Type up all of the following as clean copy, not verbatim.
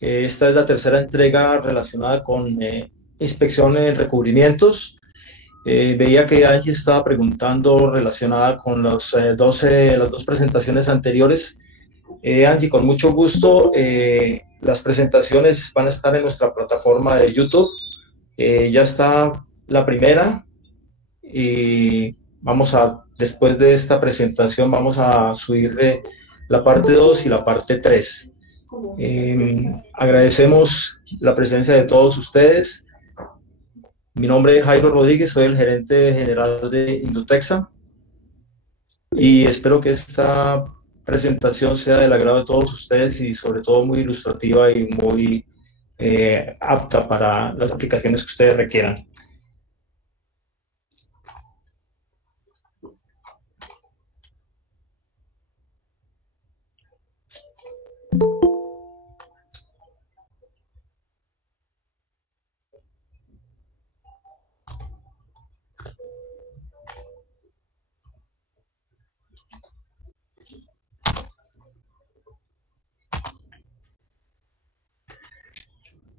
Esta es la tercera entrega relacionada con inspección en recubrimientos. Veía que Angie estaba preguntando relacionada con las dos presentaciones anteriores. Angie, con mucho gusto, las presentaciones van a estar en nuestra plataforma de YouTube. Ya está la primera y después de esta presentación, vamos a subir la parte 2 y la parte 3. Agradecemos la presencia de todos ustedes. Mi nombre es Jairo Rodríguez, soy el gerente general de Indutexa y espero que esta presentación sea del agrado de todos ustedes y sobre todo muy ilustrativa y muy apta para las aplicaciones que ustedes requieran.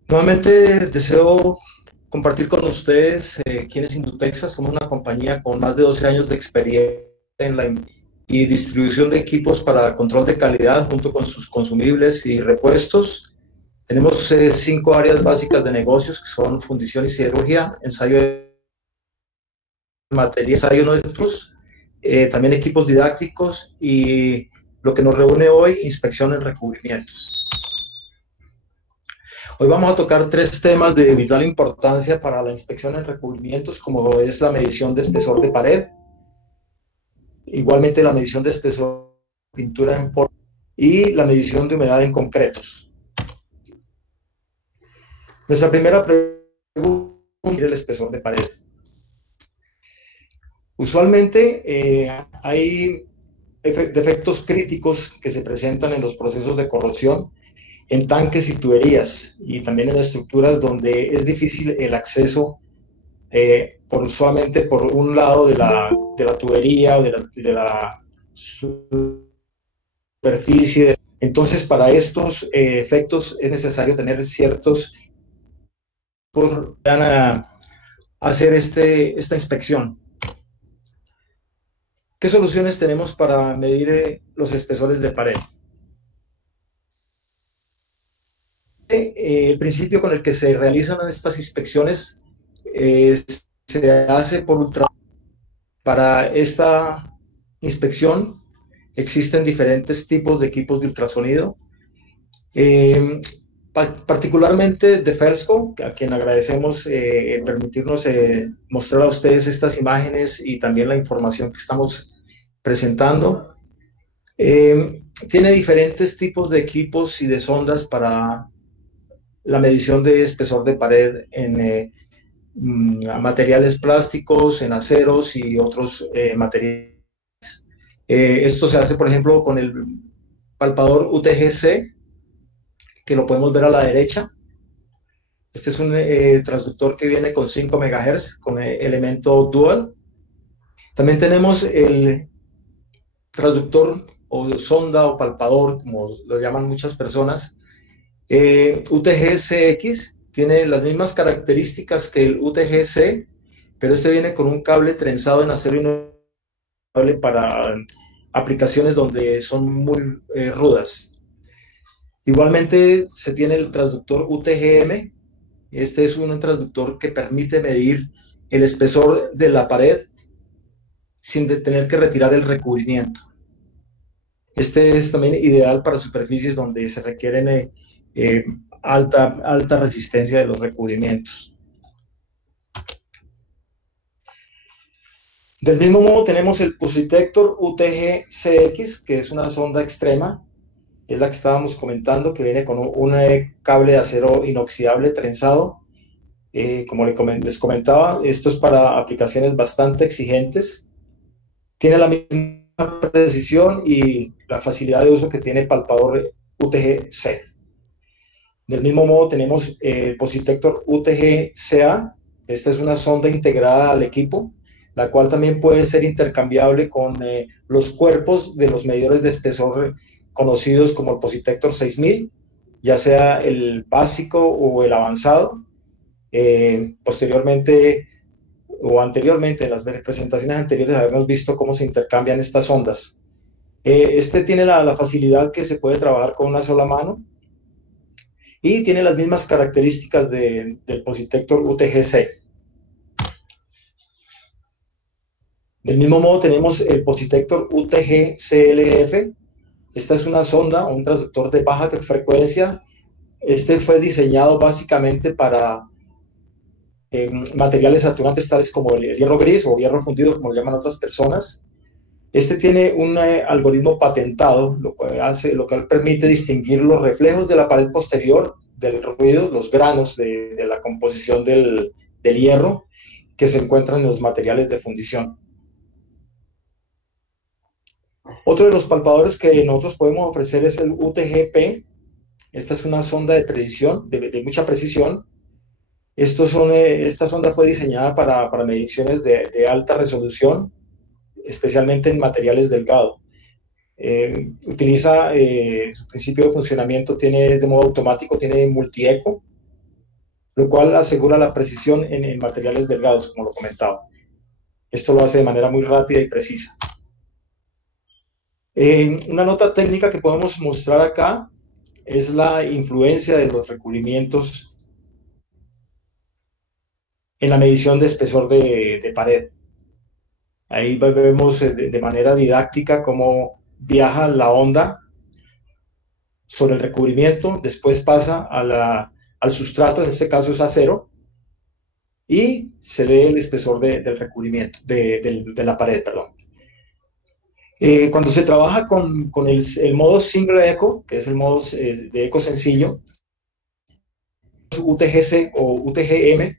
Nuevamente deseo compartir con ustedes quién es Indutexa. Somos una compañía con más de 12 años de experiencia en la y distribución de equipos para control de calidad junto con sus consumibles y repuestos. Tenemos 5 áreas básicas de negocios que son fundición y siderurgia, ensayo de materia, ensayo nosotros, también equipos didácticos y lo que nos reúne hoy, inspección en recubrimientos. Hoy vamos a tocar 3 temas de vital importancia para la inspección en recubrimientos, como es la medición de espesor de pared, igualmente la medición de espesor de pintura en polvo y la medición de humedad en concretos. Nuestra primera pregunta es el espesor de pared. Usualmente hay defectos críticos que se presentan en los procesos de corrosión en tanques y tuberías y también en estructuras donde es difícil el acceso solamente por un lado de la tubería o de la superficie. Entonces, para estos efectos es necesario tener ciertos para hacer esta inspección. ¿Qué soluciones tenemos para medir los espesores de pared? El principio con el que se realizan estas inspecciones se hace por ultrasonido. Para esta inspección existen diferentes tipos de equipos de ultrasonido, particularmente de Felsco, a quien agradecemos permitirnos mostrar a ustedes estas imágenes y también la información que estamos presentando. Tiene diferentes tipos de equipos y de sondas para la medición de espesor de pared en materiales plásticos, en aceros y otros materiales. Esto se hace, por ejemplo, con el palpador UTG-C, que lo podemos ver a la derecha. Este es un transductor que viene con 5 MHz, con elemento dual. También tenemos el transductor o sonda o palpador, como lo llaman muchas personas, UTG-CX. Tiene las mismas características que el UTG-C, pero este viene con un cable trenzado en acero inoxidable para aplicaciones donde son muy rudas. Igualmente se tiene el transductor UTG-M. Este es un transductor que permite medir el espesor de la pared sin tener que retirar el recubrimiento. Este es también ideal para superficies donde se requieren alta resistencia de los recubrimientos. Del mismo modo tenemos el Pusitector UTG-CX, que es una sonda extrema, es la que estábamos comentando, que viene con un cable de acero inoxidable trenzado. Como les comentaba, esto es para aplicaciones bastante exigentes. Tiene la misma precisión y la facilidad de uso que tiene el palpador UTG-C. Del mismo modo tenemos el Pusitector UTG-CA. Esta es una sonda integrada al equipo, la cual también puede ser intercambiable con los cuerpos de los medidores de espesor conocidos como el Pusitector 6000. ya sea el básico o el avanzado. Posteriormente o anteriormente, en las presentaciones anteriores, habíamos visto cómo se intercambian estas ondas. Este tiene la facilidad que se puede trabajar con una sola mano y tiene las mismas características del Positector UTG-C. Del mismo modo tenemos el Positector UTG-CLF. Esta es una sonda, un transductor de baja frecuencia. Este fue diseñado básicamente para materiales saturantes tales como el hierro gris o hierro fundido, como lo llaman otras personas. Este tiene un algoritmo patentado, lo cual permite distinguir los reflejos de la pared posterior del ruido, los granos de la composición del hierro que se encuentran en los materiales de fundición. Otro de los palpadores que nosotros podemos ofrecer es el UTG-P. Esta es una sonda de predicción, de mucha precisión. Esta sonda fue diseñada para mediciones de alta resolución, especialmente en materiales delgados. Utiliza su principio de funcionamiento, es de modo automático, tiene multieco, lo cual asegura la precisión en materiales delgados, como lo comentaba. Esto lo hace de manera muy rápida y precisa. Una nota técnica que podemos mostrar acá es la influencia de los recubrimientos en la medición de espesor de pared. Ahí vemos de manera didáctica cómo viaja la onda sobre el recubrimiento, después pasa al sustrato, en este caso es acero, y se lee el espesor del recubrimiento, de la pared, perdón. Cuando se trabaja con el modo Single Echo, que es el modo de eco sencillo, UTG-C o UTG-M,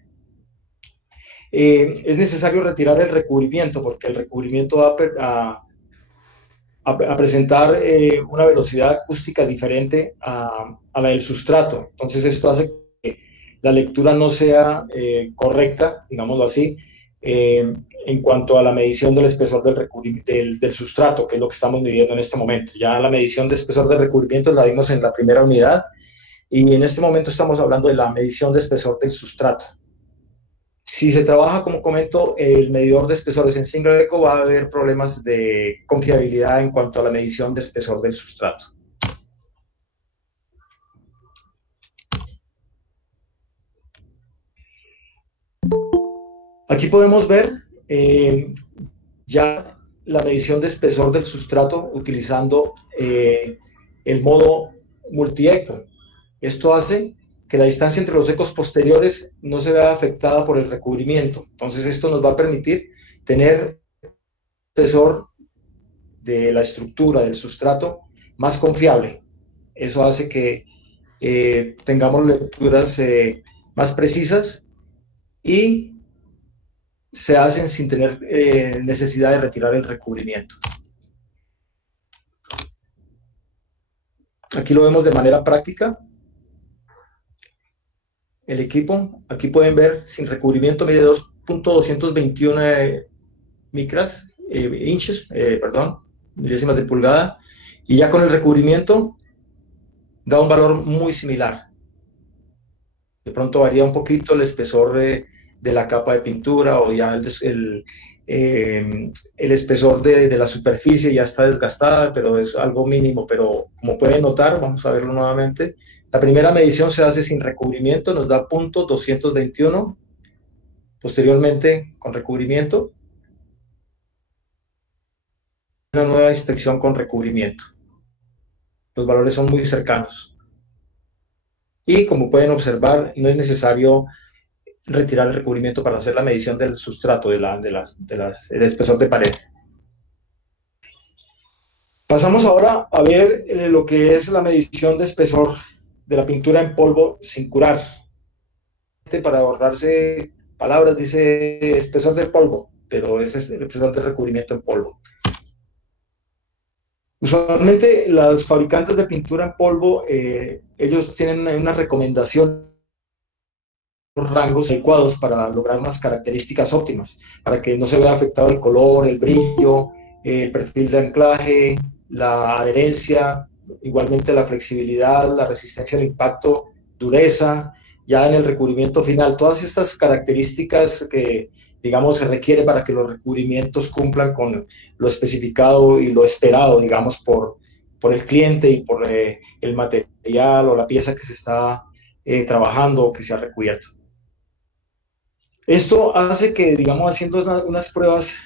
es necesario retirar el recubrimiento porque el recubrimiento va a presentar una velocidad acústica diferente a la del sustrato. Entonces esto hace que la lectura no sea correcta, digámoslo así, en cuanto a la medición del espesor del sustrato, que es lo que estamos midiendo en este momento. Ya la medición de espesor del recubrimiento la vimos en la primera unidad y en este momento estamos hablando de la medición de espesor del sustrato. Si se trabaja, como comento, el medidor de espesores en Single Echo, va a haber problemas de confiabilidad en cuanto a la medición de espesor del sustrato. Aquí podemos ver ya la medición de espesor del sustrato utilizando el modo multieco. Esto hace que la distancia entre los ecos posteriores no se vea afectada por el recubrimiento. Entonces esto nos va a permitir tener un espesor de la estructura del sustrato más confiable. Eso hace que tengamos lecturas más precisas y se hacen sin tener necesidad de retirar el recubrimiento. Aquí lo vemos de manera práctica. El equipo, aquí pueden ver, sin recubrimiento mide 2.221 micras, milésimas de pulgada, y ya con el recubrimiento da un valor muy similar. De pronto varía un poquito el espesor de la capa de pintura o ya el espesor de la superficie ya está desgastada, pero es algo mínimo. Pero como pueden notar, vamos a verlo nuevamente, la primera medición se hace sin recubrimiento, nos da .221, posteriormente con recubrimiento, una nueva inspección con recubrimiento. Los valores son muy cercanos. Y como pueden observar, no es necesario retirar el recubrimiento para hacer la medición del sustrato, del espesor de pared. Pasamos ahora a ver lo que es la medición de espesor de la pintura en polvo sin curar. Para ahorrarse palabras dice espesor del polvo, pero es el espesor de recubrimiento en polvo. Usualmente los fabricantes de pintura en polvo, ellos tienen una recomendación, rangos adecuados para lograr unas características óptimas, para que no se vea afectado el color, el brillo, el perfil de anclaje, la adherencia, igualmente la flexibilidad, la resistencia al impacto, dureza, ya en el recubrimiento final, todas estas características que, digamos, se requiere para que los recubrimientos cumplan con lo especificado y lo esperado, digamos, por el cliente y por el material o la pieza que se está trabajando o que se ha recubierto. Esto hace que, digamos, haciendo unas pruebas,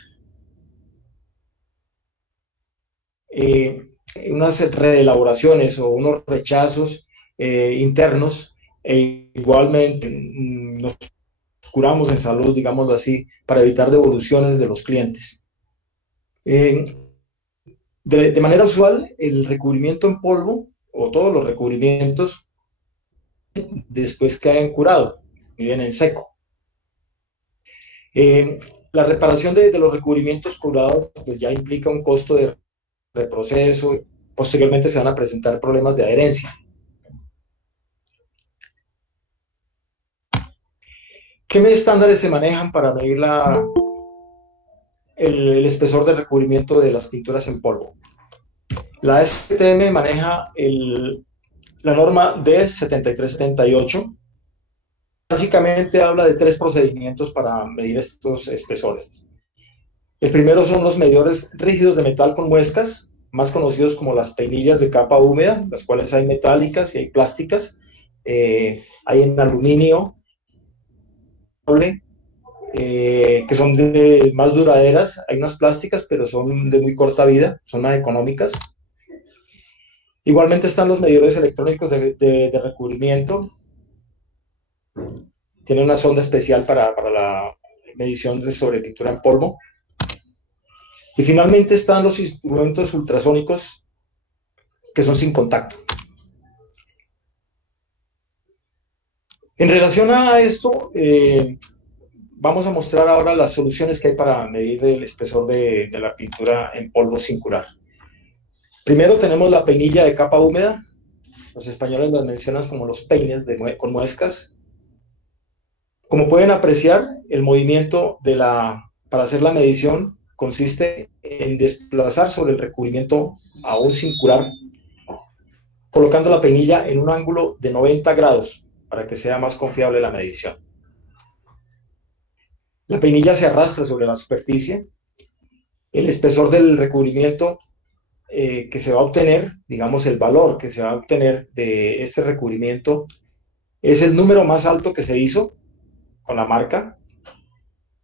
eh, unas reelaboraciones o unos rechazos internos, igualmente nos curamos en salud, digámoslo así, para evitar devoluciones de los clientes. De manera usual, el recubrimiento en polvo o todos los recubrimientos, después que hayan curado, viven en seco. La reparación de los recubrimientos curados pues ya implica un costo de reproceso. Posteriormente se van a presentar problemas de adherencia. ¿Qué estándares se manejan para medir el espesor de recubrimiento de las pinturas en polvo? La STM maneja la norma D7378. Básicamente habla de 3 procedimientos para medir estos espesores. El primero son los medidores rígidos de metal con muescas, más conocidos como las peinillas de capa húmeda, las cuales hay metálicas y hay plásticas. Hay en aluminio, que son más duraderas. Hay unas plásticas, pero son de muy corta vida, son más económicas. Igualmente están los medidores electrónicos de recubrimiento. Tiene una sonda especial para la medición de sobrepintura en polvo. Y finalmente están los instrumentos ultrasónicos que son sin contacto. En relación a esto, vamos a mostrar ahora las soluciones que hay para medir el espesor de la pintura en polvo sin curar. Primero tenemos la peinilla de capa húmeda. Los españoles las mencionan como los peines con muescas. Como pueden apreciar, el movimiento para hacer la medición consiste en desplazar sobre el recubrimiento aún sin curar, colocando la peinilla en un ángulo de 90 grados para que sea más confiable la medición. La peinilla se arrastra sobre la superficie. El espesor del recubrimiento que se va a obtener, digamos el valor que se va a obtener de este recubrimiento, es el número más alto que se hizo con la marca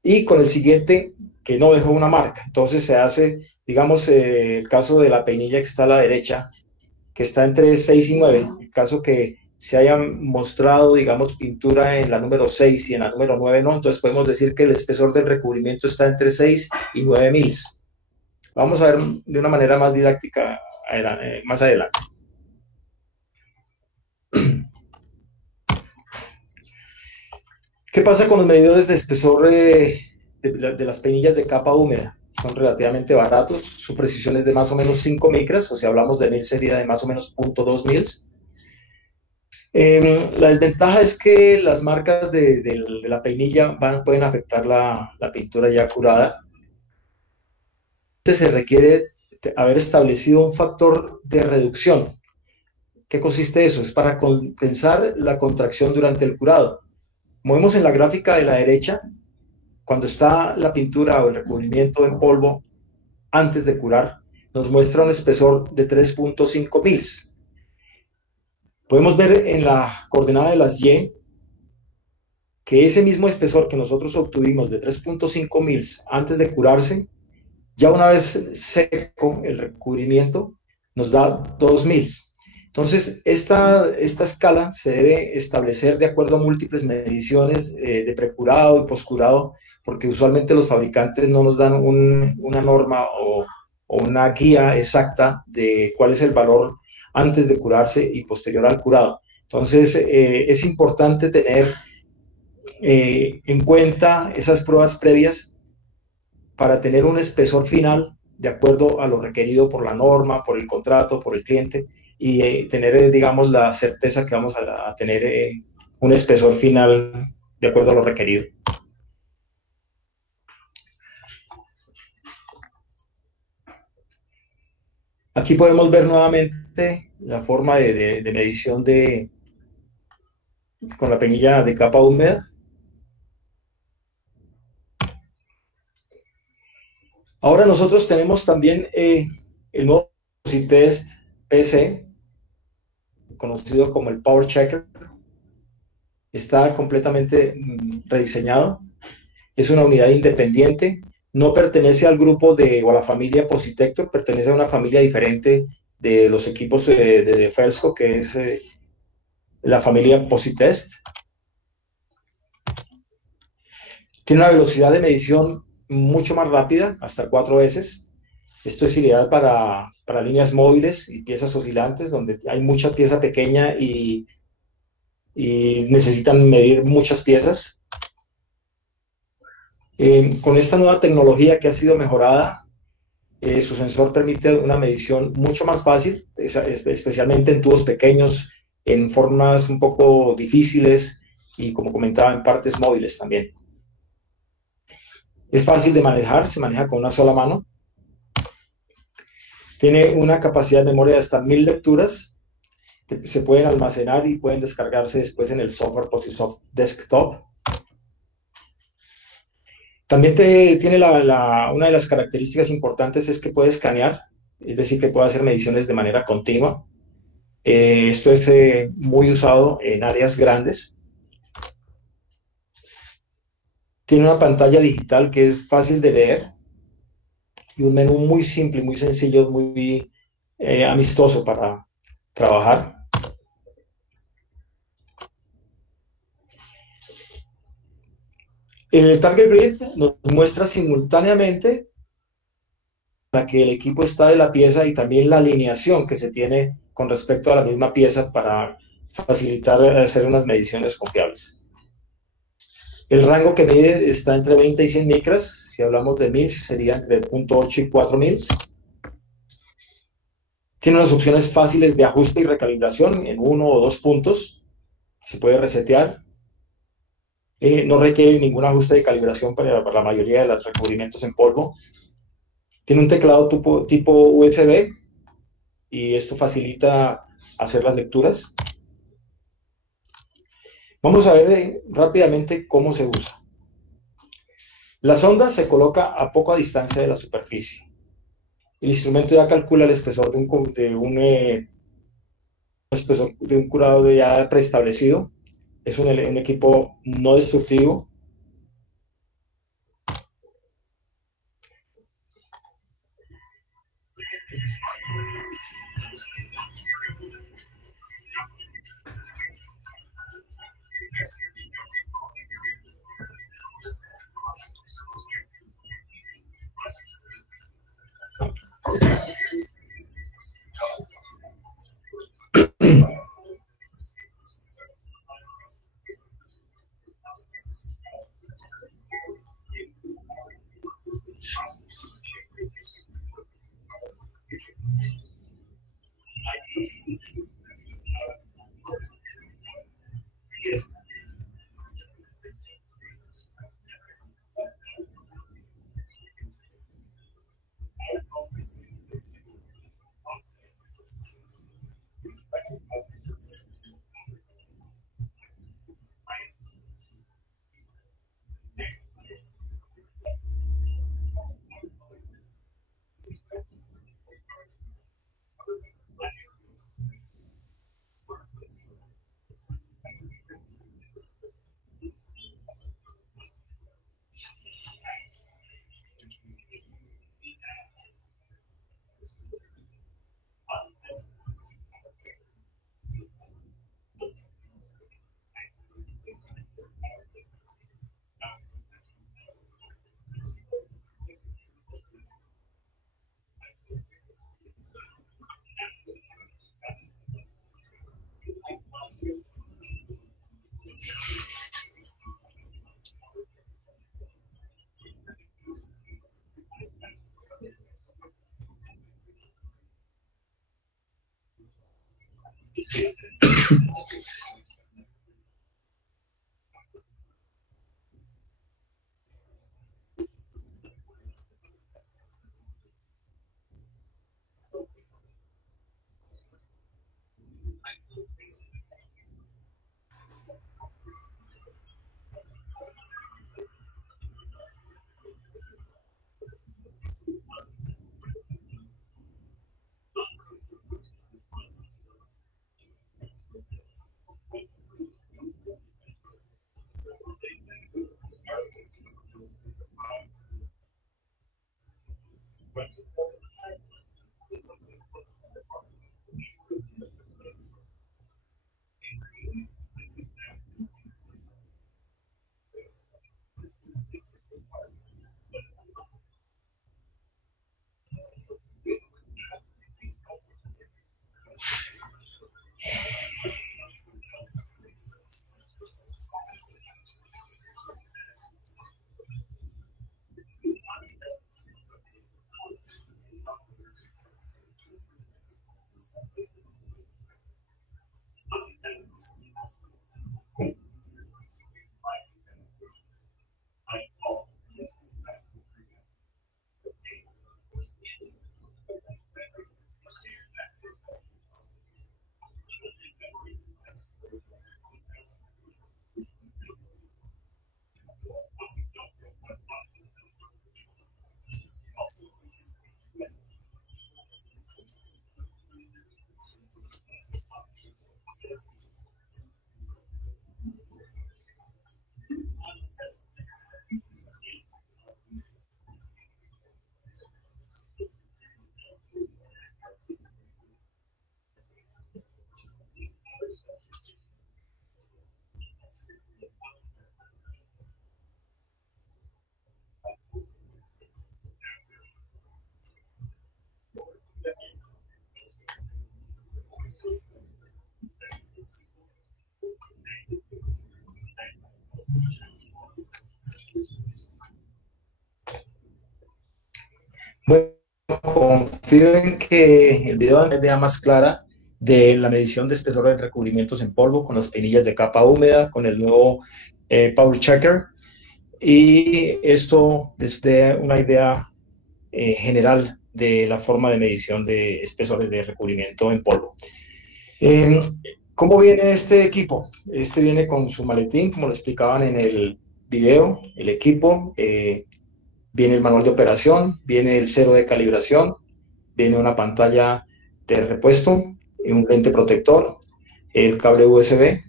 y con el siguiente que no dejó una marca. Entonces se hace, digamos, el caso de la peinilla que está a la derecha, que está entre 6 y 9, el caso que se haya mostrado, digamos, pintura en la número 6 y en la número 9 no, entonces podemos decir que el espesor del recubrimiento está entre 6 y 9 mils. Vamos a ver de una manera más didáctica más adelante. ¿Qué pasa con los medidores de espesor de las peinillas de capa húmeda? Son relativamente baratos, su precisión es de más o menos 5 micras, o si hablamos de mil sería de más o menos 0.2 mils. La desventaja es que las marcas de la peinilla pueden afectar la pintura ya curada. Se requiere haber establecido un factor de reducción. ¿Qué consiste eso? Es para compensar la contracción durante el curado. Como vemos en la gráfica de la derecha, cuando está la pintura o el recubrimiento en polvo antes de curar, nos muestra un espesor de 3.5 mils. Podemos ver en la coordenada de las Y que ese mismo espesor que nosotros obtuvimos de 3.5 mils antes de curarse, ya una vez seco el recubrimiento, nos da 2 mils. Entonces, esta escala se debe establecer de acuerdo a múltiples mediciones de precurado y poscurado, porque usualmente los fabricantes no nos dan una norma o una guía exacta de cuál es el valor antes de curarse y posterior al curado. Entonces, es importante tener en cuenta esas pruebas previas para tener un espesor final de acuerdo a lo requerido por la norma, por el contrato, por el cliente, y tener, digamos, la certeza que vamos a tener un espesor final de acuerdo a lo requerido. Aquí podemos ver nuevamente la forma de medición con la penilla de capa húmeda. Ahora nosotros tenemos también el nuevo Test PC, conocido como el Power Checker. Está completamente rediseñado. Es una unidad independiente. No pertenece al grupo o a la familia Positector, pertenece a una familia diferente de los equipos de Felsco, que es la familia Positest. Tiene una velocidad de medición mucho más rápida, hasta 4 veces. Esto es ideal para líneas móviles y piezas oscilantes, donde hay mucha pieza pequeña y necesitan medir muchas piezas. Con esta nueva tecnología que ha sido mejorada, su sensor permite una medición mucho más fácil, especialmente en tubos pequeños, en formas un poco difíciles y, como comentaba, en partes móviles también. Es fácil de manejar, se maneja con una sola mano. Tiene una capacidad de memoria de hasta 1000 lecturas. Se pueden almacenar y pueden descargarse después en el software PosiSoft Desktop. También tiene una de las características importantes es que puede escanear, es decir, que puede hacer mediciones de manera continua. Esto es muy usado en áreas grandes. Tiene una pantalla digital que es fácil de leer y un menú muy simple, muy sencillo, muy amistoso para trabajar. El Target Grid nos muestra simultáneamente la que el equipo está de la pieza y también la alineación que se tiene con respecto a la misma pieza para facilitar hacer unas mediciones confiables. El rango que mide está entre 20 y 100 micras. Si hablamos de mils, sería entre 0.8 y 4 mils. Tiene unas opciones fáciles de ajuste y recalibración en 1 o 2 puntos. Se puede resetear. No requiere ningún ajuste de calibración para la mayoría de los recubrimientos en polvo. Tiene un teclado tipo USB y esto facilita hacer las lecturas. Vamos a ver rápidamente cómo se usa. La sonda se coloca a poca distancia de la superficie. El instrumento ya calcula el espesor de un curado ya preestablecido. Es un equipo no destructivo. Bueno, confío en que el video da una idea más clara de la medición de espesor de recubrimientos en polvo con las peinillas de capa húmeda, con el nuevo Power Checker. Y esto les dé una idea general de la forma de medición de espesores de recubrimiento en polvo. Eh, ¿Cómo viene este equipo? Este viene con su maletín, como lo explicaban en el video, el equipo, viene el manual de operación, viene el cero de calibración, viene una pantalla de repuesto, un lente protector, el cable USB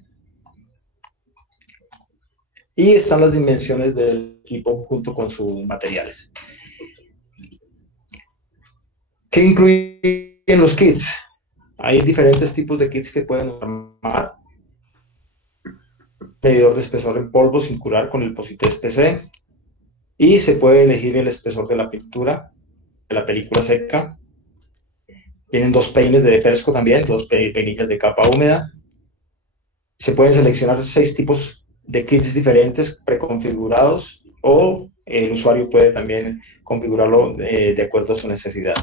y están las dimensiones del equipo junto con sus materiales. ¿Qué incluyen los kits? Hay diferentes tipos de kits que pueden armar. Medidor de espesor en polvo sin curar con el Positest PC y se puede elegir el espesor de la pintura, de la película seca. Tienen dos peines de Fersco también, dos peinillas de capa húmeda. Se pueden seleccionar 6 tipos de kits diferentes preconfigurados o el usuario puede también configurarlo de acuerdo a su necesidad.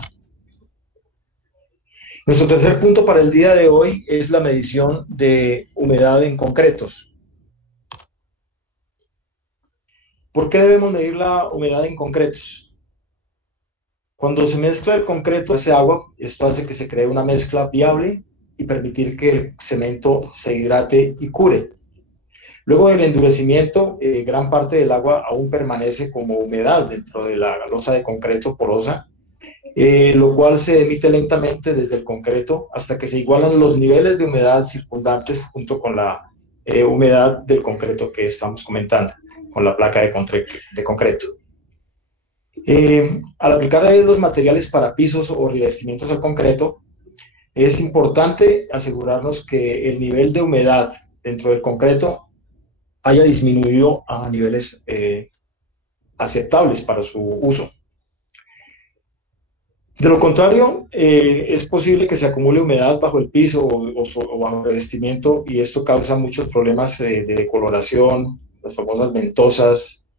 Nuestro tercer punto para el día de hoy es la medición de humedad en concretos. ¿Por qué debemos medir la humedad en concretos? Cuando se mezcla el concreto ese agua, esto hace que se cree una mezcla viable y permitir que el cemento se hidrate y cure. Luego del endurecimiento, gran parte del agua aún permanece como humedad dentro de la losa de concreto porosa, lo cual se emite lentamente desde el concreto hasta que se igualan los niveles de humedad circundantes junto con la humedad del concreto que estamos comentando, con la placa de concreto. Al aplicar los materiales para pisos o revestimientos al concreto, es importante asegurarnos que el nivel de humedad dentro del concreto haya disminuido a niveles aceptables para su uso. De lo contrario, es posible que se acumule humedad bajo el piso o bajo el revestimiento y esto causa muchos problemas de decoloración, las famosas ventosas,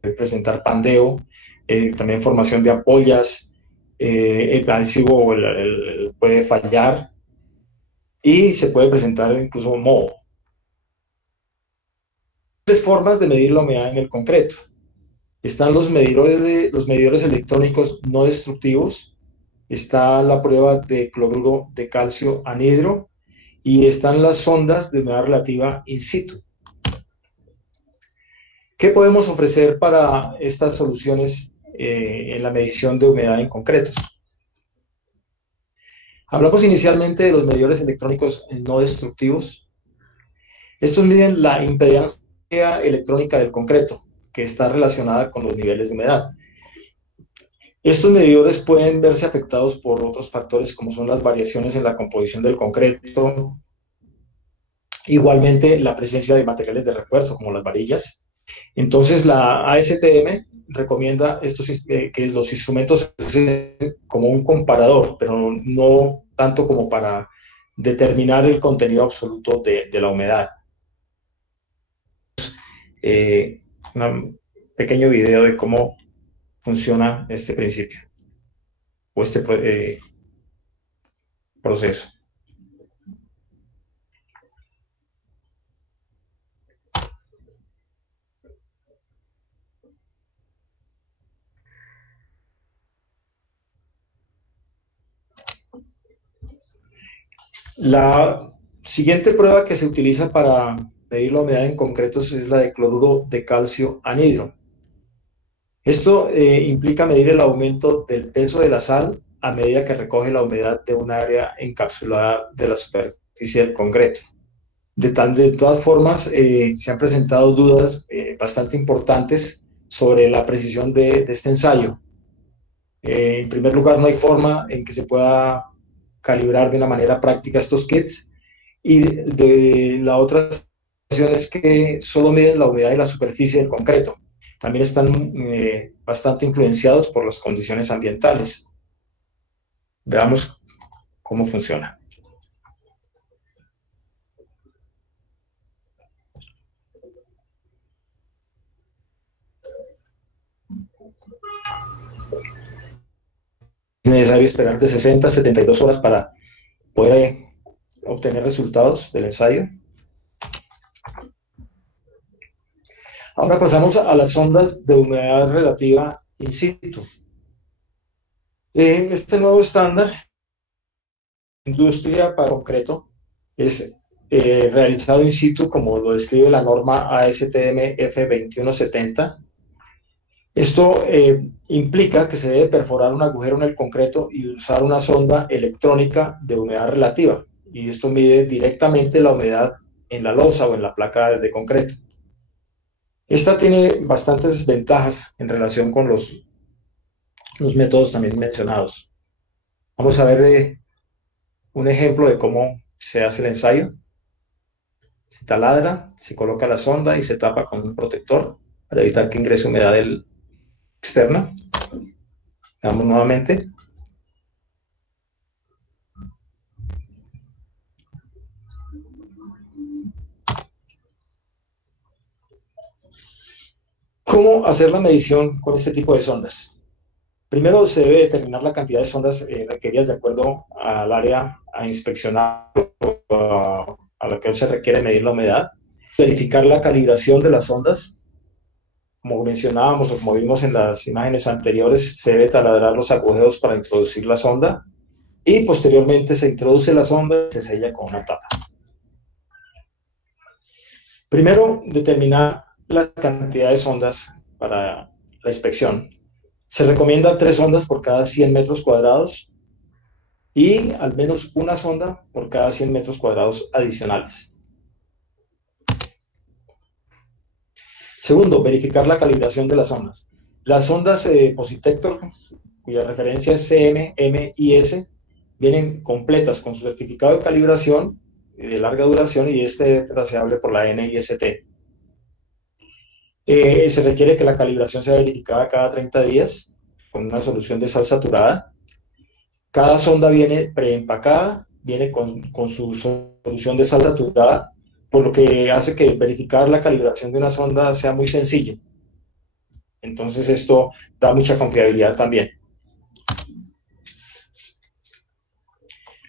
puede presentar pandeo, también formación de ampollas, el adhesivo puede fallar y se puede presentar incluso moho. Tres formas de medir la humedad en el concreto. Están los medidores electrónicos no destructivos, está la prueba de cloruro de calcio anhidro y están las sondas de humedad relativa in situ. ¿Qué podemos ofrecer para estas soluciones en la medición de humedad en concretos? Hablamos inicialmente de los medidores electrónicos no destructivos. Estos miden la impedancia electrónica del concreto, que está relacionada con los niveles de humedad. Estos medidores pueden verse afectados por otros factores como son las variaciones en la composición del concreto, igualmente la presencia de materiales de refuerzo como las varillas. Entonces la ASTM recomienda que los instrumentos se usen como un comparador, pero no tanto como para determinar el contenido absoluto de la humedad. Un pequeño video de cómo funciona este principio o este proceso. La siguiente prueba que se utiliza para medir la humedad en concretos es la de cloruro de calcio anhidro. Esto implica medir el aumento del peso de la sal a medida que recoge la humedad de un área encapsulada de la superficie del concreto. De todas formas, se han presentado dudas bastante importantes sobre la precisión de este ensayo. En primer lugar, no hay forma en que se pueda calibrar de una manera práctica estos kits. Y la otra situación es que solo miden la humedad de la superficie del concreto. También están bastante influenciados por las condiciones ambientales. Veamos cómo funciona. necesario esperar de 60 a 72 horas para poder obtener resultados del ensayo. Ahora pasamos a las sondas de humedad relativa in situ. Este nuevo estándar, industria para concreto, es realizado in situ como lo describe la norma ASTM F2170. Esto implica que se debe perforar un agujero en el concreto y usar una sonda electrónica de humedad relativa. Y esto mide directamente la humedad en la losa o en la placa de concreto. Esta tiene bastantes ventajas en relación con los métodos también mencionados. Vamos a ver un ejemplo de cómo se hace el ensayo. Se taladra, se coloca la sonda y se tapa con un protector para evitar que ingrese humedad externa. Veamos nuevamente. ¿Cómo hacer la medición con este tipo de sondas? Primero se debe determinar la cantidad de sondas requeridas de acuerdo al área a inspeccionar a la que se requiere medir la humedad. Verificar la calibración de las sondas. Como mencionábamos o como vimos en las imágenes anteriores, se debe taladrar los agujeros para introducir la sonda y posteriormente se introduce la sonda y se sella con una tapa. Primero, determinar la cantidad de sondas para la inspección. Se recomienda 3 sondas por cada 100 metros cuadrados y al menos una sonda por cada 100 metros cuadrados adicionales. Segundo, verificar la calibración de las sondas. Las sondas Positector, cuya referencia es CMMIS, vienen completas con su certificado de calibración de larga duración y este traseable por la NIST. Se requiere que la calibración sea verificada cada 30 días con una solución de sal saturada. Cada sonda viene preempacada, viene con su solución de sal saturada, por lo que hace que verificar la calibración de una sonda sea muy sencillo. Entonces esto da mucha confiabilidad también.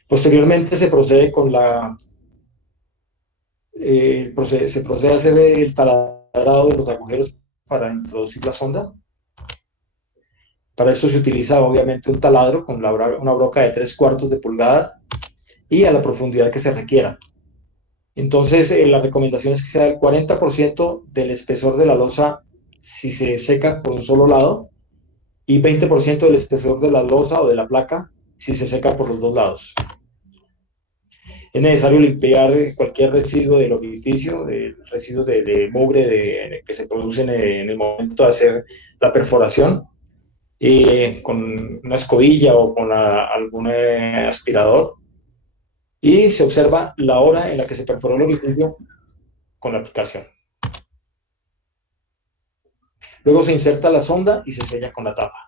Posteriormente se procede con se procede a hacer el taladrado de los agujeros para introducir la sonda. Para esto se utiliza obviamente un taladro con una broca de 3/4 de pulgada y a la profundidad que se requiera. Entonces, la recomendación es que sea el 40% del espesor de la losa si se seca por un solo lado y 20% del espesor de la losa o de la placa si se seca por los dos lados. Es necesario limpiar cualquier residuo del orificio, de residuos de mugre que se producen en el momento de hacer la perforación, con una escobilla o con algún aspirador. Y se observa la hora en la que se perforó el orificio con la aplicación. Luego se inserta la sonda y se sella con la tapa.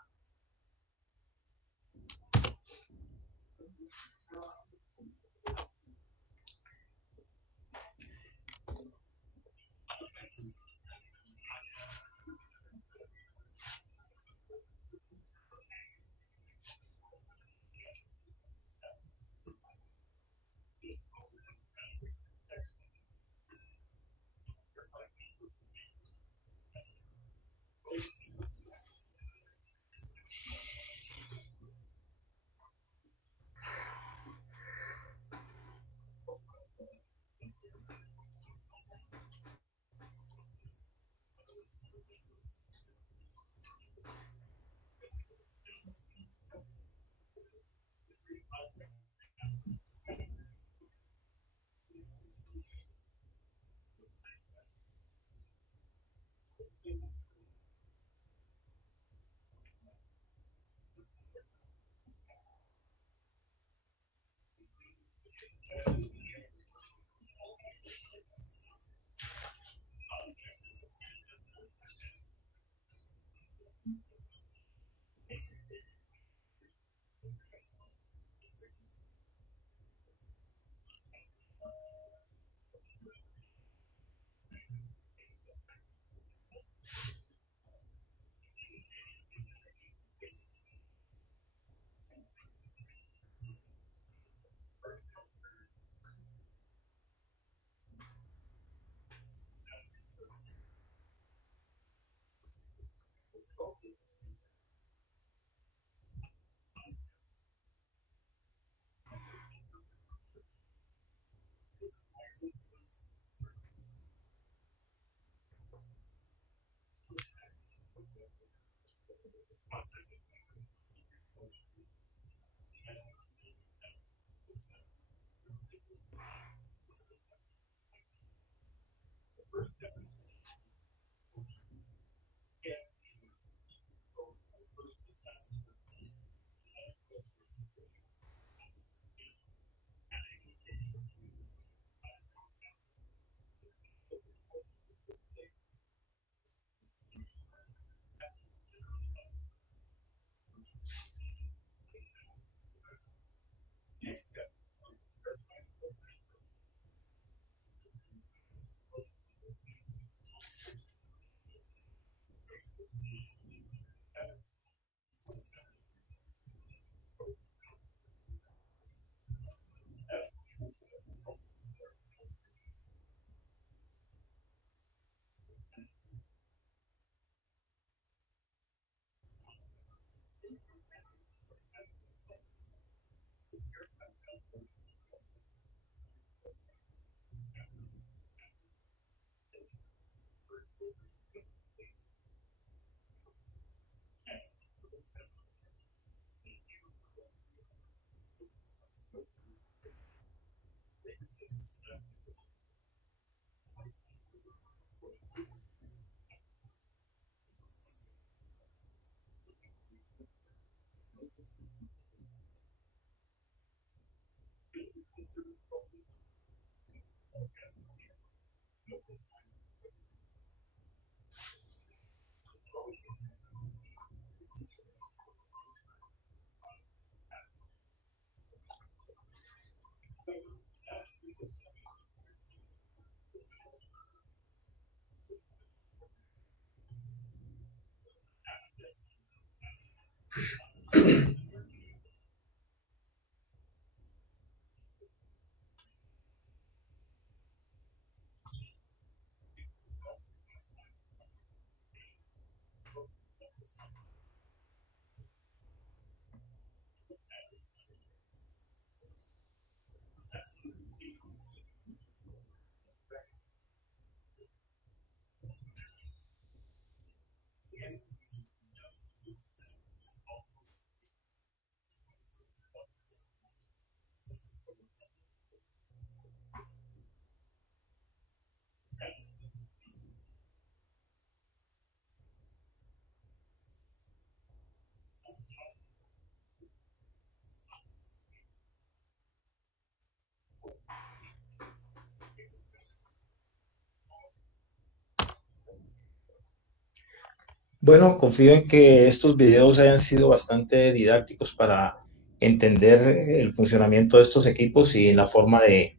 Bueno, confío en que estos videos hayan sido bastante didácticos para entender el funcionamiento de estos equipos y la forma de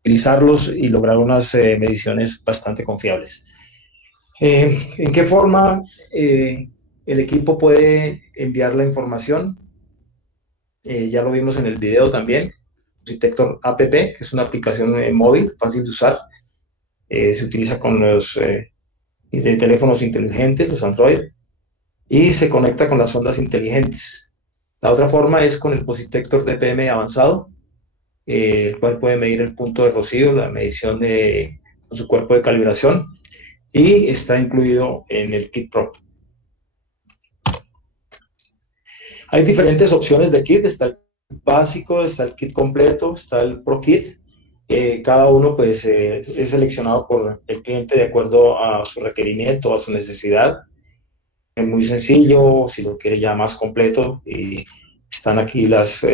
utilizarlos y lograr unas mediciones bastante confiables. ¿En qué forma el equipo puede enviar la información? Ya lo vimos en el video también. Detector App, que es una aplicación móvil fácil de usar. Se utiliza con los de teléfonos inteligentes, los Android, y se conecta con las ondas inteligentes. La otra forma es con el Positector DPM avanzado, el cual puede medir el punto de rocío, la medición de con su cuerpo de calibración, y está incluido en el Kit Pro. Hay diferentes opciones de kit, está el básico, está el kit completo, está el Pro Kit. Cada uno pues es seleccionado por el cliente de acuerdo a su requerimiento, a su necesidad. Es muy sencillo, si lo quiere ya más completo, y están aquí las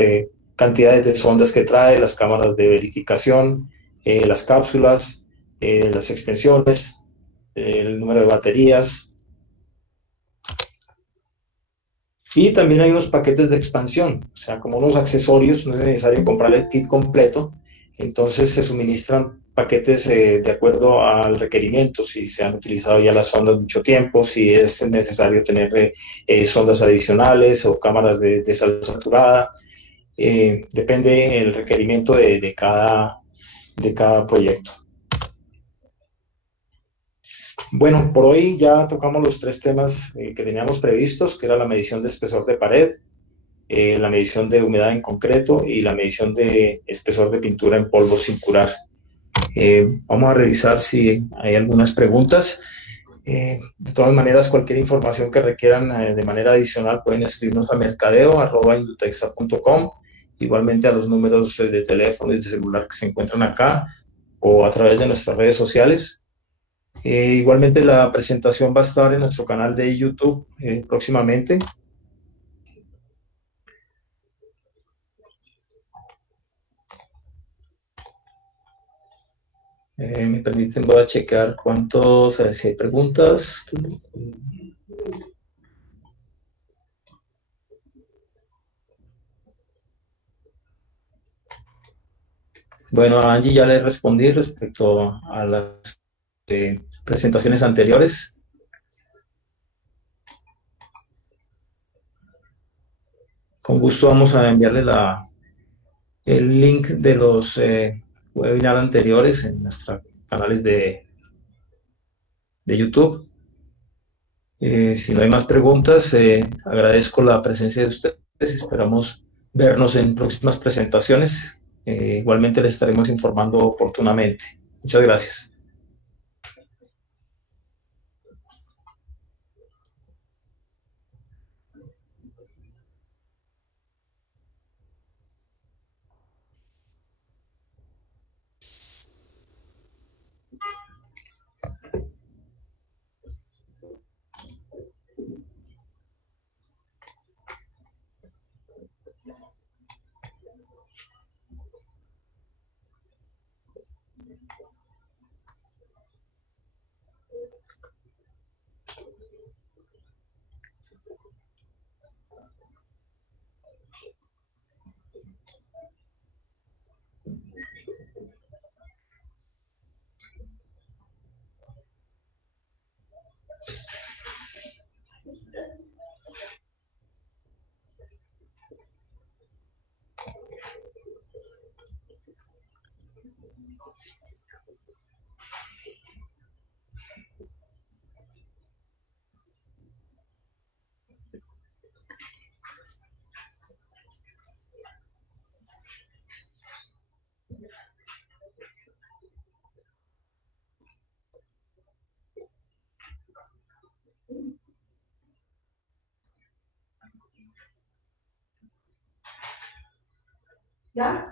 cantidades de sondas que trae, las cámaras de verificación, las cápsulas, las extensiones, el número de baterías. Y también hay unos paquetes de expansión, o sea, como unos accesorios, no es necesario comprar el kit completo, entonces se suministran paquetes de acuerdo al requerimiento, si se han utilizado ya las sondas mucho tiempo, si es necesario tener sondas adicionales o cámaras de sal saturada, depende el requerimiento de cada proyecto. Bueno, por hoy ya tocamos los tres temas que teníamos previstos, que era la medición de espesor de pared, la medición de humedad en concreto y la medición de espesor de pintura en polvo sin curar. Vamos a revisar si hay algunas preguntas. De todas maneras, cualquier información que requieran de manera adicional pueden escribirnos a mercadeo@indutexa.com, igualmente a los números de teléfono y de celular que se encuentran acá o a través de nuestras redes sociales. Igualmente la presentación va a estar en nuestro canal de YouTube próximamente. Me permiten, voy a checar cuántos, a ver si hay preguntas. Bueno, a Angie ya le respondí respecto a las presentaciones anteriores. Con gusto vamos a enviarle el link de los webinars anteriores en nuestros canales de YouTube. Si no hay más preguntas, agradezco la presencia de ustedes. Esperamos vernos en próximas presentaciones. Igualmente les estaremos informando oportunamente. Muchas gracias. ¿Ya?